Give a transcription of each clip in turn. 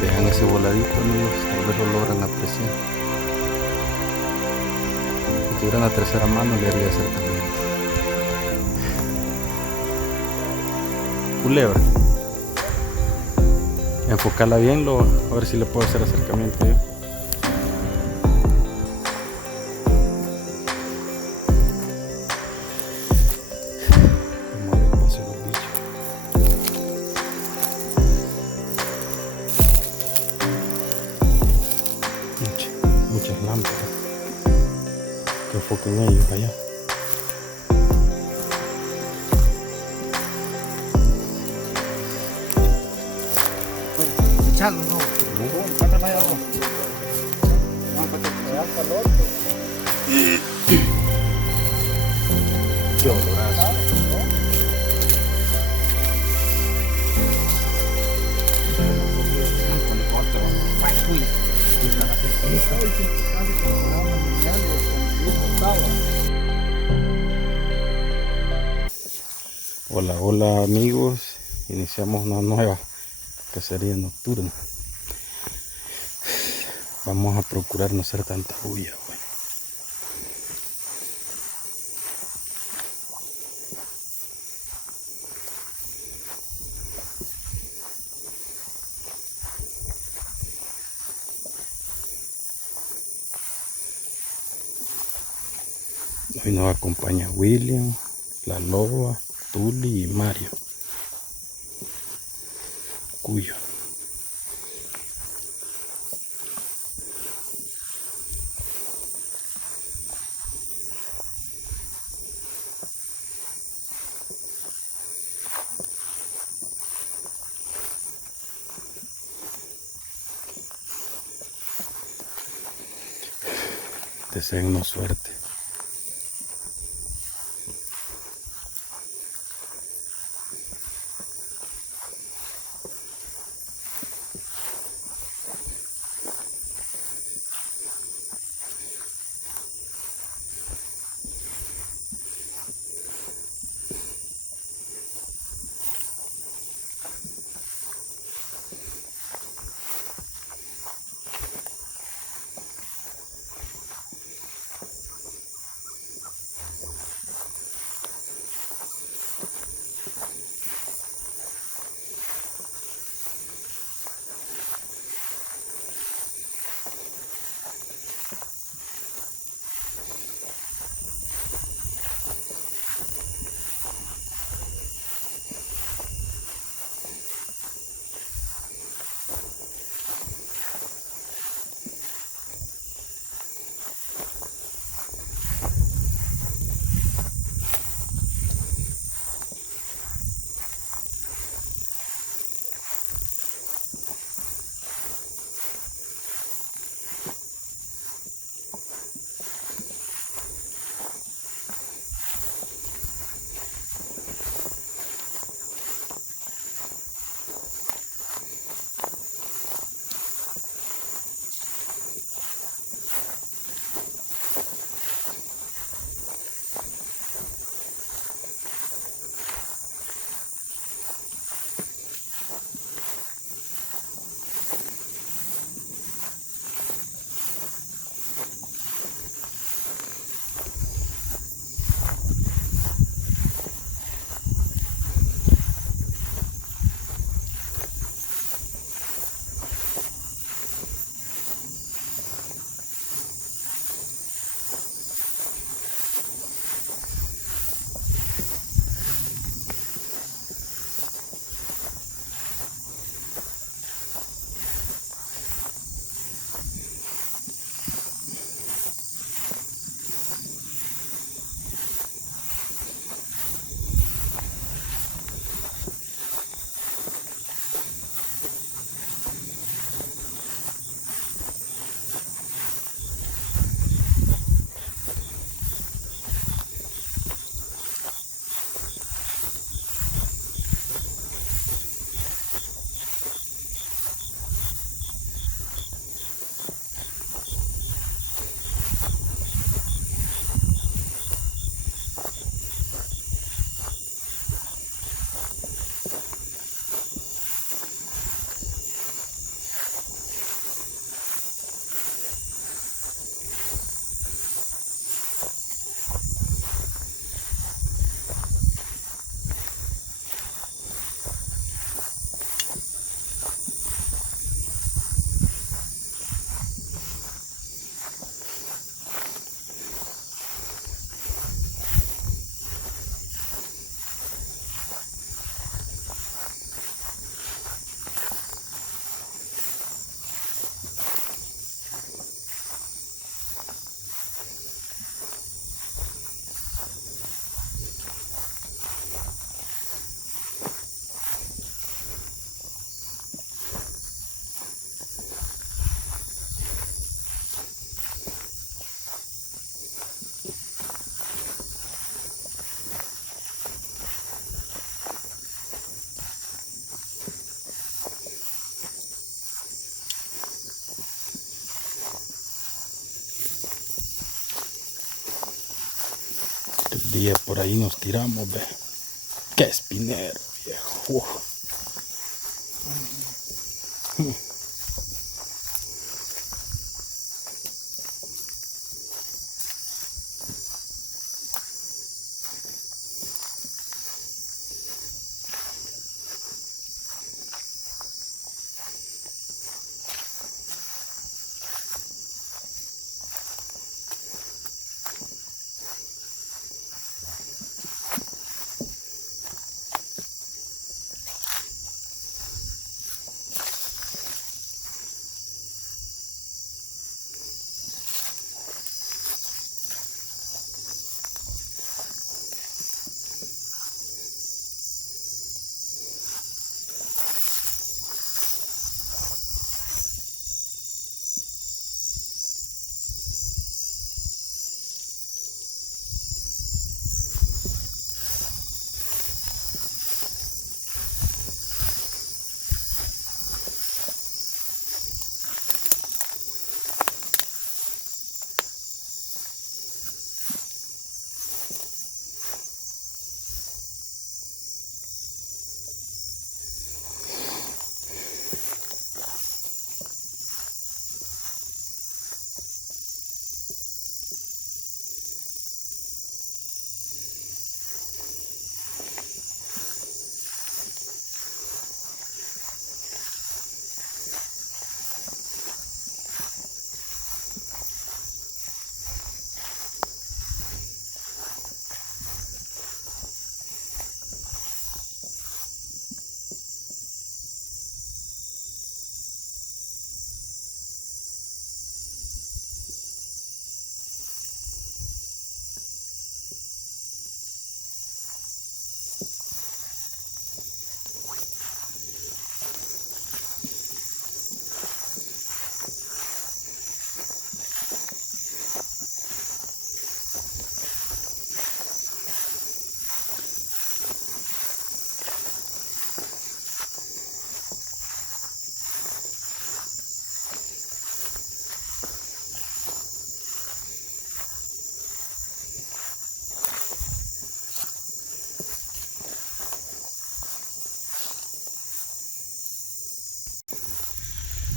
Vean ese voladito, amigos, tal vez lo logran apreciar. Si tuviera una tercera mano le haría acercamiento. Culebra. Enfocarla bien, a ver si le puedo hacer acercamiento yo. Vamos a ver qué hacen los bichos. Muchas lámparas que enfoquen ellos allá. Echarlo, no. ¿Cuánto me hago? No, porque te da calor. Qué olorazo. Hola, hola amigos, iniciamos una nueva cacería nocturna. Vamos a procurar no hacer tanta bulla hoy. Hoy nos acompaña William, la Loba, Tuli y Mario Cuyo. Deseennos suerte. Y ya por ahí nos tiramos, ve. ¡Qué espinero, viejo!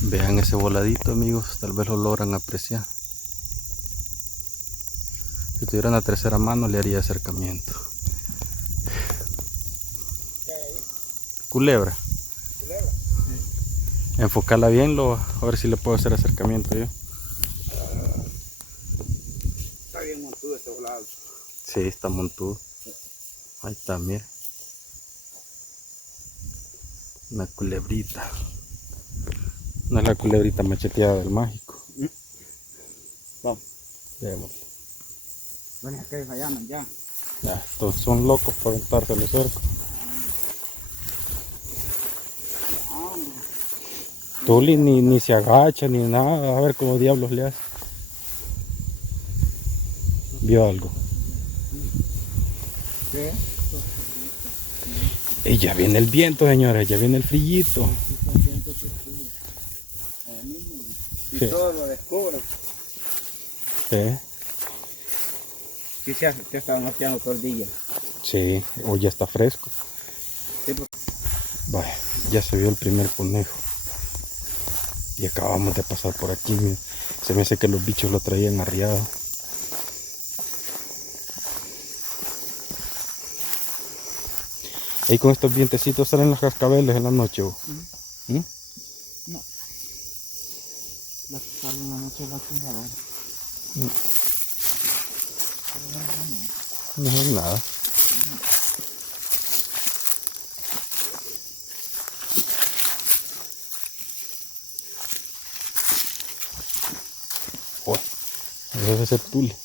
Vean ese voladito, amigos, tal vez lo logran apreciar. Si tuviera una tercera mano le haría acercamiento. Culebra. ¿Culebra? Enfocarla bien, a ver si le puedo hacer acercamiento yo. Está bien montudo este volado. Sí, está montudo. Ahí está, mira. Una culebrita. No es la culebrita macheteada del mágico. Vamos. Démosle. Bueno, es que fallaron ya. Ya, estos son locos para aventarse los cercos. Tuli ni se agacha ni nada, a ver cómo diablos le hace. ¿Vio algo? ¿Qué? Y ya viene el viento, señores, ya viene el frillito. Y Sí. todo lo descubre. Sí, Quizás usted estaba norteando todo el día. sí, hoy ya está fresco. Sí, porque... Vaya, ya se vio el primer conejo. Y acabamos de pasar por aquí, miren. Se me hace que los bichos lo traían arriado. Y con estos vientecitos salen los cascabeles en la noche, ¿vos? ¿Mm? No. La que sale en la noche es la tumbadora. No es nada. Joder, debe ser tule.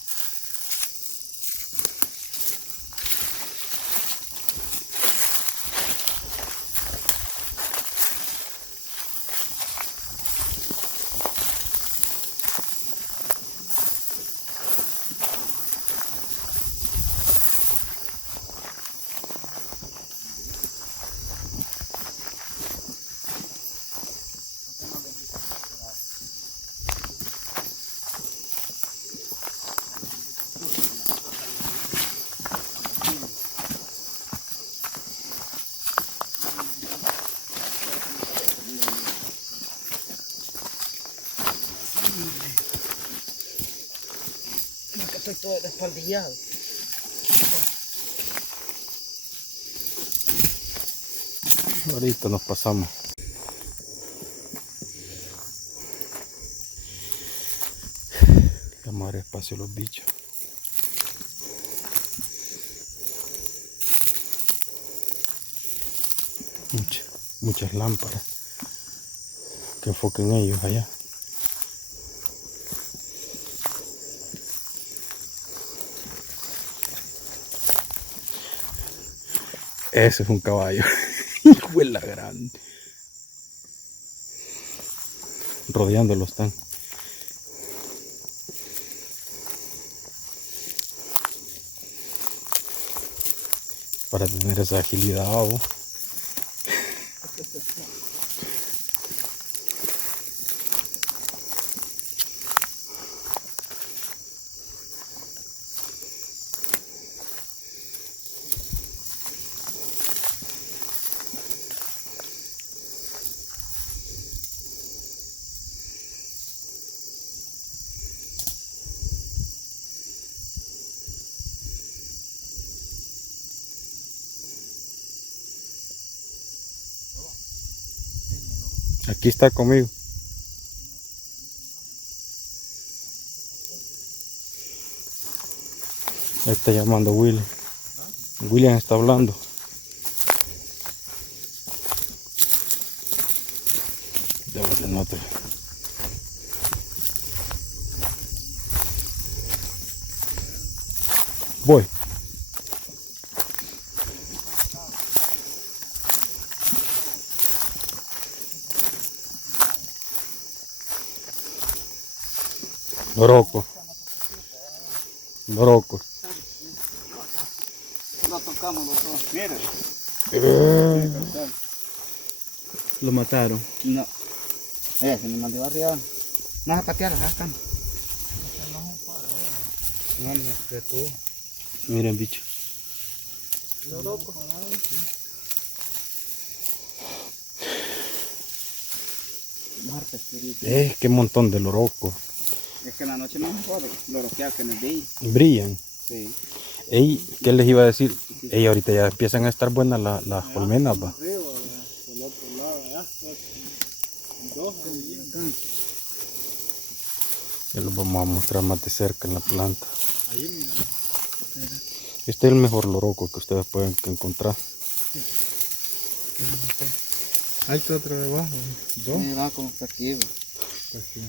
estoy todo despaldillado. Ahorita nos pasamos. Vamos a dar espacio a los bichos. Muchas lámparas que enfoquen ellos allá. Ese es un caballo. Hijo de la gran. Rodeándolo están. Para tener esa agilidad. ¿O? Aquí está conmigo. Ahí está llamando William. William está hablando. Déjale nota. Voy. Loroco. Loroco. Lo tocamos los dos. Mira. Lo mataron. No. Se me mandó arriba. No vas a patear, acá están. No, no, es tú. Miren, bicho. Loroco. Martes, querido. Qué montón de lorocos. Es que en la noche no se puede loroquear que en el día. Brillan. Sí. Ey, ¿qué les iba a decir? Ey, ahorita ya empiezan a estar buenas las colmenas, va. Arriba, por el otro lado, allá. Dos. Ya los vamos a mostrar más de cerca en la planta. Ahí, mira. Este es el mejor loroco que ustedes pueden encontrar. Hay que otro debajo. Dos. Me va como para aquí. Pues sí.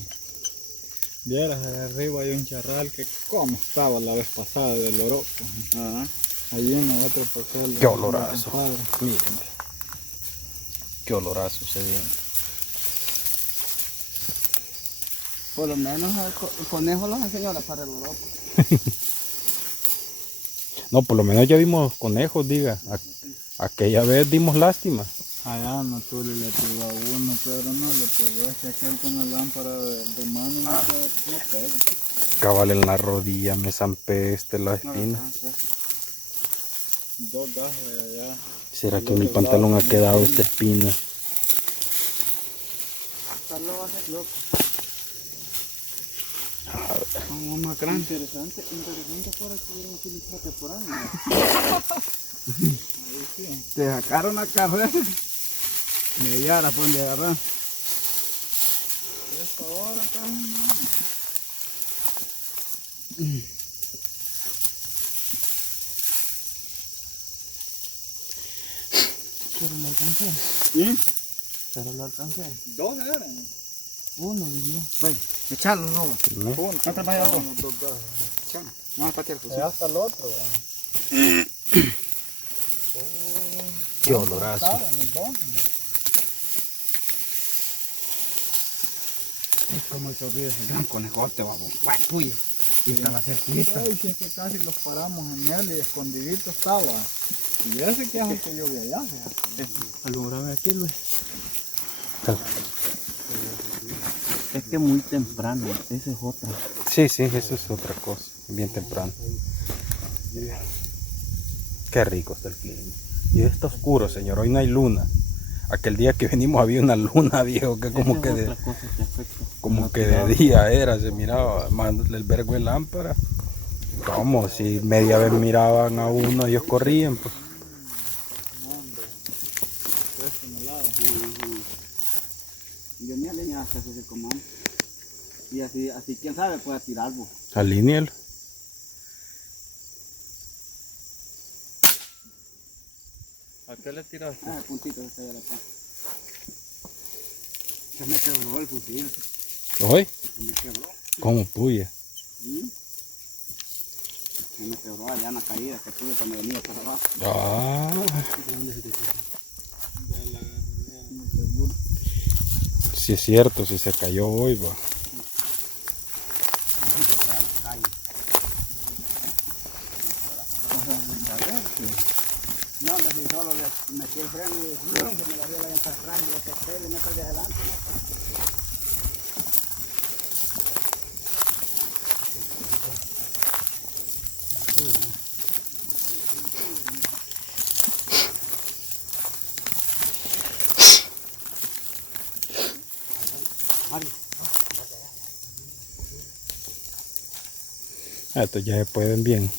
Vieras, allá arriba hay un charral que como estaba la vez pasada del oroco. Ajá. Allí en el otro papel. Qué olorazo. Miren. Qué olorazo se viene. Por lo menos el conejo los enseñó para el loroco. No, por lo menos ya vimos conejos, diga. Aquella vez dimos lástima. Allá Natuli le pegó a uno, pero no le pegó. Es que aquel con la lámpara de mano no pega. Cabal en la rodilla, me zampé la espina. Dos gajos allá. ¿Será que mi pantalón ha quedado esta espina? Carlos va a ser loco. Vamos más grande. Interesante por aquí un chilizote por ahí. Te sacaron la carrera. Me llara por donde agarrar. Esta hora acá. Pero lo alcancé. Pero lo alcancé. Dos eran. Uno y yo. Ven, echarlo luego. ¿No? No te vayas dos. Dos gajos. Echalo. No vas a patear. Allá está el otro. Qué olorazo. Como el sorbido ese gran conejote, vamos. Uy, y estaba cerquita. Ay, si es que casi los paramos en él y escondidito estaba. Y ese que es el que yo vi allá, fíjate. Alumbrame aquí, Luis. Es que muy temprano, esa es otra. Sí, sí, eso es otra cosa. Bien temprano. Qué rico está el clima. Y está oscuro, señor. Hoy no hay luna. Aquel día que venimos había una luna, viejo, que como que de, otra cosa que afecta. como que de día era, se miraba más el vergo de lámpara. ¿Cómo? Si media vez miraban a uno, ellos corrían, pues. Y yo ni alineé hasta ese comando. Y así, quién sabe, puede tirar, pues. Alínealo. ¿A qué le tiraste? Ah, el puntito que está ahí a la paz. Se me quebró el fusil. ¿Hoy? Se me quebró. ¿Cómo puya? ¿Mm? Se me quebró allá en la caída que tuve cuando venía para abajo. Ah, ¿De dónde se te quebró? De la gasolina. No seguro. sí es cierto, si se cayó hoy, va. No, hombre, si solo le metí el freno y se me abrió la llanta atrás y le acepté, le meto de adelante. Estos ya se pueden bien.